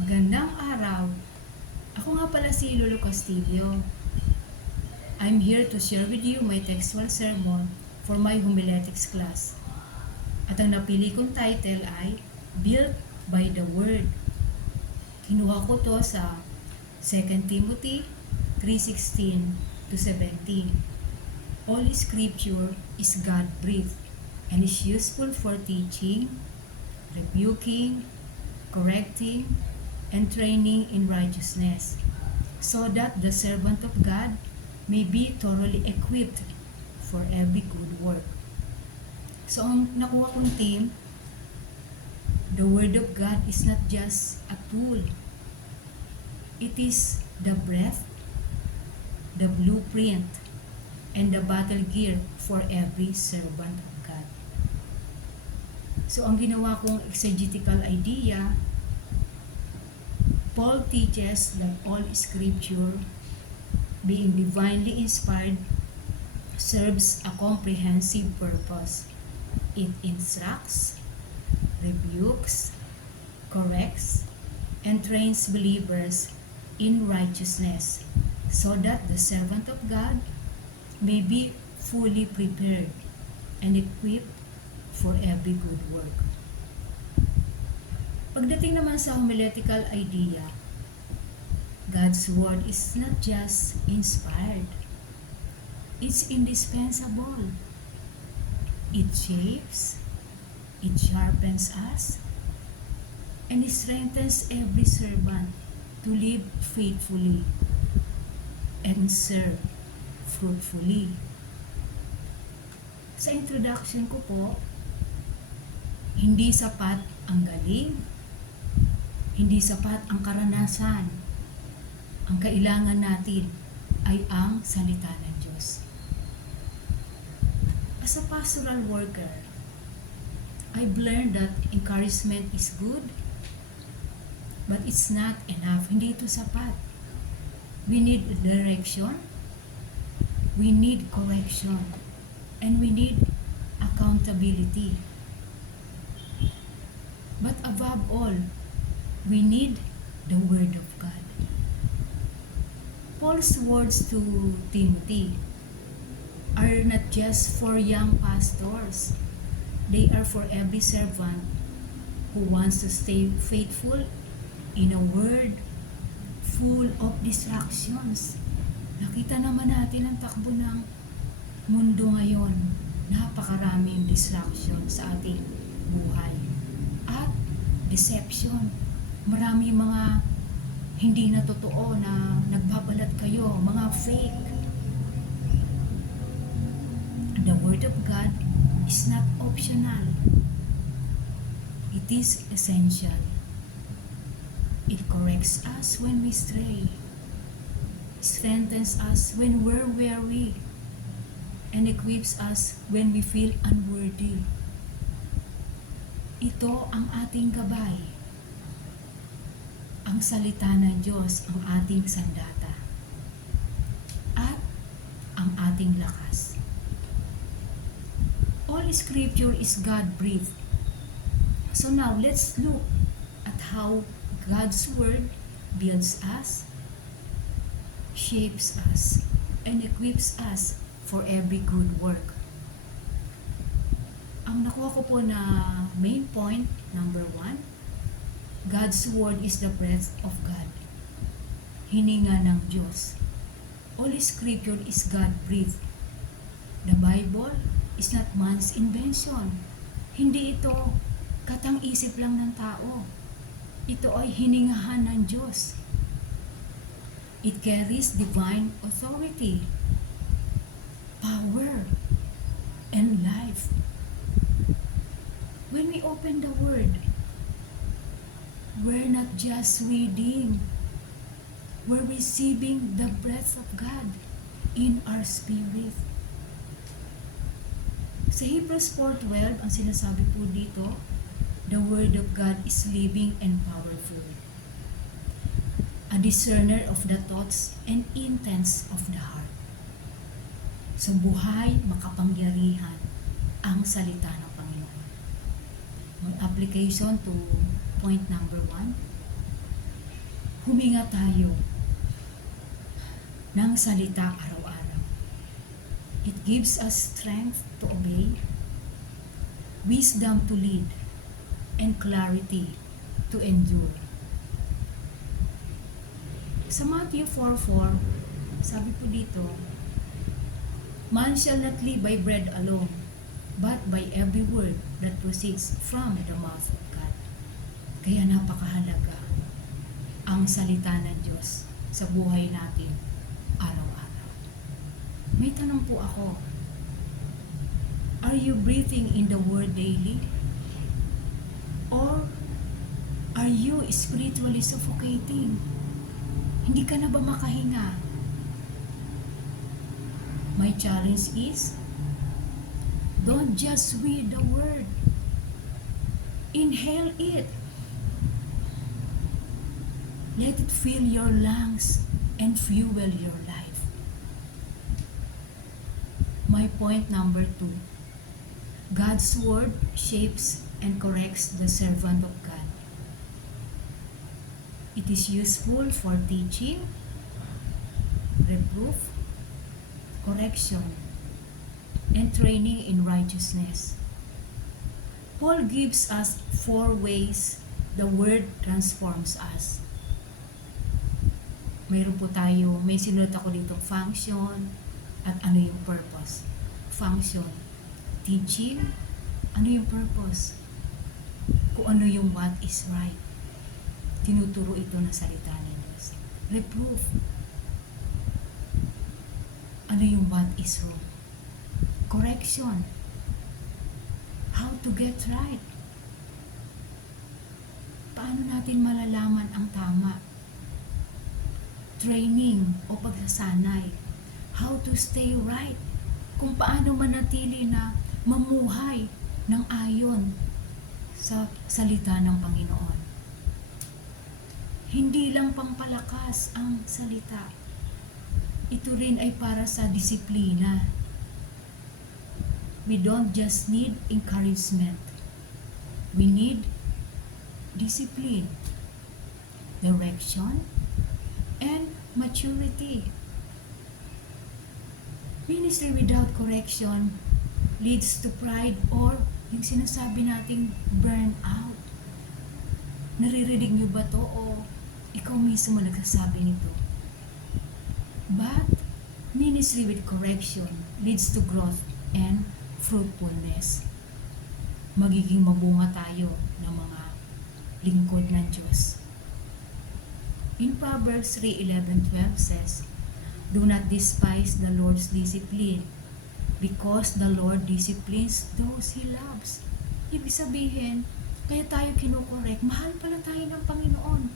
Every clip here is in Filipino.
Magandang araw. Ako nga pala si Lulu Castillo. I'm here to share with you my textual sermon for my homiletics class. At ang napili kong title ay Built by the Word. Kinuha ko to sa 2 Timothy 3:16 to 17. All scripture is God-breathed and is useful for teaching, rebuking, correcting, and training in righteousness, so that the servant of God may be thoroughly equipped for every good work. So, ang nakuha kong theme, the Word of God is not just a tool. It is the breath, the blueprint, and the battle gear for every servant of God. So, ang ginawa kong exegetical idea, Paul teaches that all scripture, being divinely inspired, serves a comprehensive purpose. It instructs, rebukes, corrects, and trains believers in righteousness, so that the servant of God may be fully prepared and equipped for every good work. Pagdating naman sa homiletical idea, God's Word is not just inspired. It's indispensable. It shapes, it sharpens us, and it strengthens every servant to live faithfully and serve fruitfully. Sa introduction ko po, hindi sapat ang galing, hindi sapat ang karanasan. Ang kailangan natin ay ang salita ng Diyos. As a pastoral worker, I've learned that encouragement is good, but it's not enough. Hindi ito sapat. We need direction, we need correction, and we need accountability. But above all, we need the Word of God. Paul's words to Timothy are not just for young pastors. They are for every servant who wants to stay faithful in a world full of distractions. Nakita naman natin ang takbo ng mundo ngayon. Napakaraming distraction sa ating buhay. At deception. Maraming mga hindi na totoo na nagbabalat kayo, mga fake. The Word of God is not optional. It is essential. It corrects us when we stray, strengthens us when we're weary, and equips us when we feel unworthy. Ito ang ating gabay. Ang salita ng Diyos ang ating sandata at ang ating lakas. All scripture is God-breathed. So now, let's look at how God's Word builds us, shapes us, and equips us for every good work. Ang nakuha ko po na main point, number 1, God's Word is the breath of God. Hininga ng Diyos. All scripture is God-breathed. The Bible is not man's invention. Hindi ito katang-isip lang ng tao. Ito ay hiningahan ng Diyos. It carries divine authority, power, and life. When we open the Word, we're not just reading, we're receiving the breath of God in our spirit. Sa Hebrews 4:12, ang sinasabi po dito, the Word of God is living and powerful, a discerner of the thoughts and intents of the heart. So buhay, makapangyarihan ang salita ng Panginoon. Application to point number 1. huminga tayo ng salita araw-araw. It gives us strength to obey, wisdom to lead, and clarity to endure. Sa Matthew 4:4, sabi po dito, man shall not live by bread alone, but by every word that proceeds from the mouth of God. Kaya napakahalaga ang salita ng Diyos sa buhay natin araw-araw. May tanong po ako, are you breathing in the Word daily? Or are you spiritually suffocating? Hindi ka na ba makahinga? My challenge is, don't just read the Word. Inhale it. Let it fill your lungs and fuel your life. My point number 2. God's Word shapes and corrects the servant of God. It is useful for teaching, reproof, correction, and training in righteousness. Paul gives us 4 ways the Word transforms us. Mayroon po tayo, may sinulat ako dito, function, at ano yung purpose. Function, teaching, ano yung purpose? Kung ano yung what is right. Tinuturo ito ng salita ng Diyos. Reproof, ano yung what is wrong. Correction, how to get right. Paano natin malalaman ang tama? Training o pagsasanay, how to stay right, kung paano manatili na mamuhay ng ayon sa salita ng Panginoon. Hindi lang pampalakas ang salita, ito rin ay para sa disiplina. We don't just need encouragement, we need discipline, direction, and maturity. Ministry without correction leads to pride or yung sinasabi nating burn out. Naririnig niyo ba to o ikaw mismo nagsasabi nito? But ministry with correction leads to growth and fruitfulness. Magiging mabunga tayo ng mga lingkod ng Diyos. In Proverbs 3:11-12 says, do not despise the Lord's discipline, because the Lord disciplines those He loves. Ibig sabihin, kaya tayo kinukorek, mahal pala tayo ng Panginoon.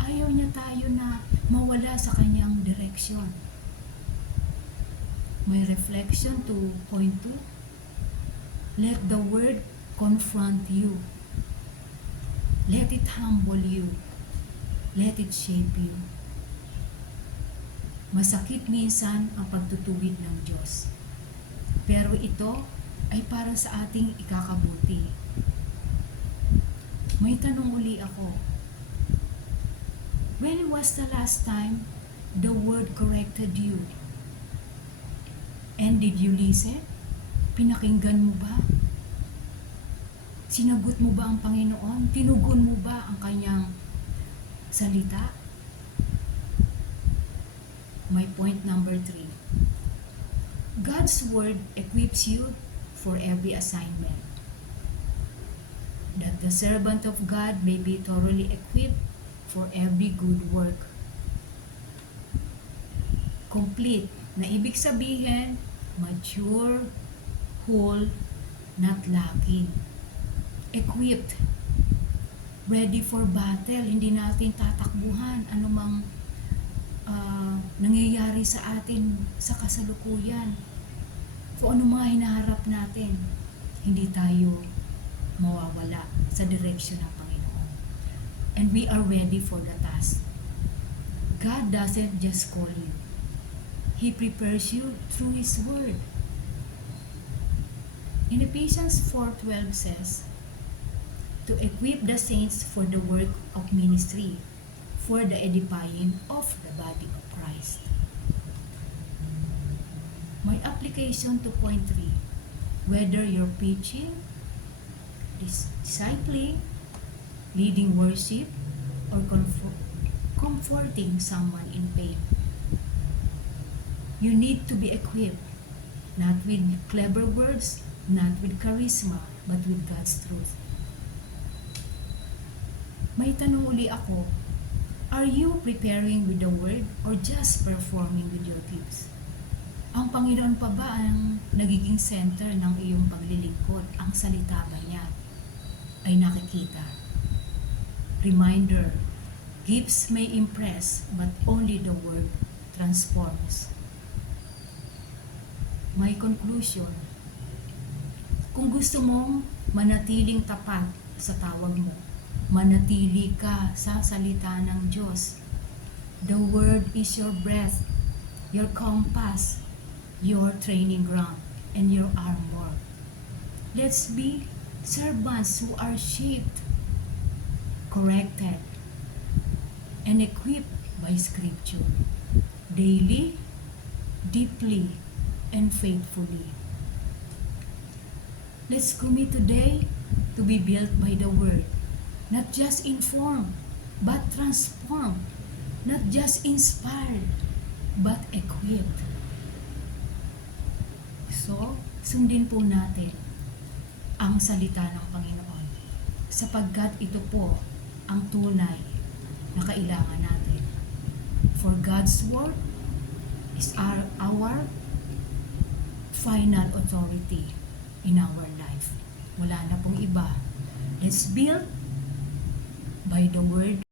Ayaw niya tayo na mawala sa kanyang direksyon. My reflection to point 2, let the Word confront you. Let it humble you. Let it shape you. Masakit minsan ang pagtutuwid ng Diyos. Pero ito ay para sa ating ikakabuti. May tanong uli ako. When was the last time the Word corrected you? And did you listen? Pinakinggan mo ba? Sinagot mo ba ang Panginoon? Tinugon mo ba ang kanyang salita? My point number 3. God's Word equips you for every assignment, that the servant of God may be thoroughly equipped for every good work. Complete, na ibig sabihin, mature, whole, not lacking. Equipped, ready for battle, hindi natin tatakbuhan anumang nangyayari sa atin sa kasalukuyan. Kung ano mga hinaharap natin, hindi tayo mawawala sa direksyon ng Panginoon. And we are ready for the task. God doesn't just call you. He prepares you through His Word. In Ephesians 4:12 says, to equip the saints for the work of ministry, for the edifying of the body of Christ. My application to point 3, whether you're preaching, discipling, leading worship, or comforting someone in pain, you need to be equipped, not with clever words, not with charisma, but with God's truth. May tanong uli ako, are you preparing with the word or just performing with your gifts? Ang Panginoon pa ba ang nagiging center ng iyong paglilingkod? Ang salita ba niya ay nakikita? Reminder, gifts may impress, but only the word transforms. My conclusion, kung gusto mong manatiling tapat sa tawag mo, manatili ka sa salita ng Diyos. The Word is your breath, your compass, your training ground, and your armor. Let's be servants who are shaped, corrected, and equipped by Scripture, daily, deeply, and faithfully. Let's commit today to be built by the Word. Not just informed, but transformed. Not just inspired, but equipped. So, sundin po natin ang salita ng Panginoon, sapagkat ito po ang tunay na kailangan natin. For God's Word is our final authority in our life. Wala na pong iba. Let's build by the Word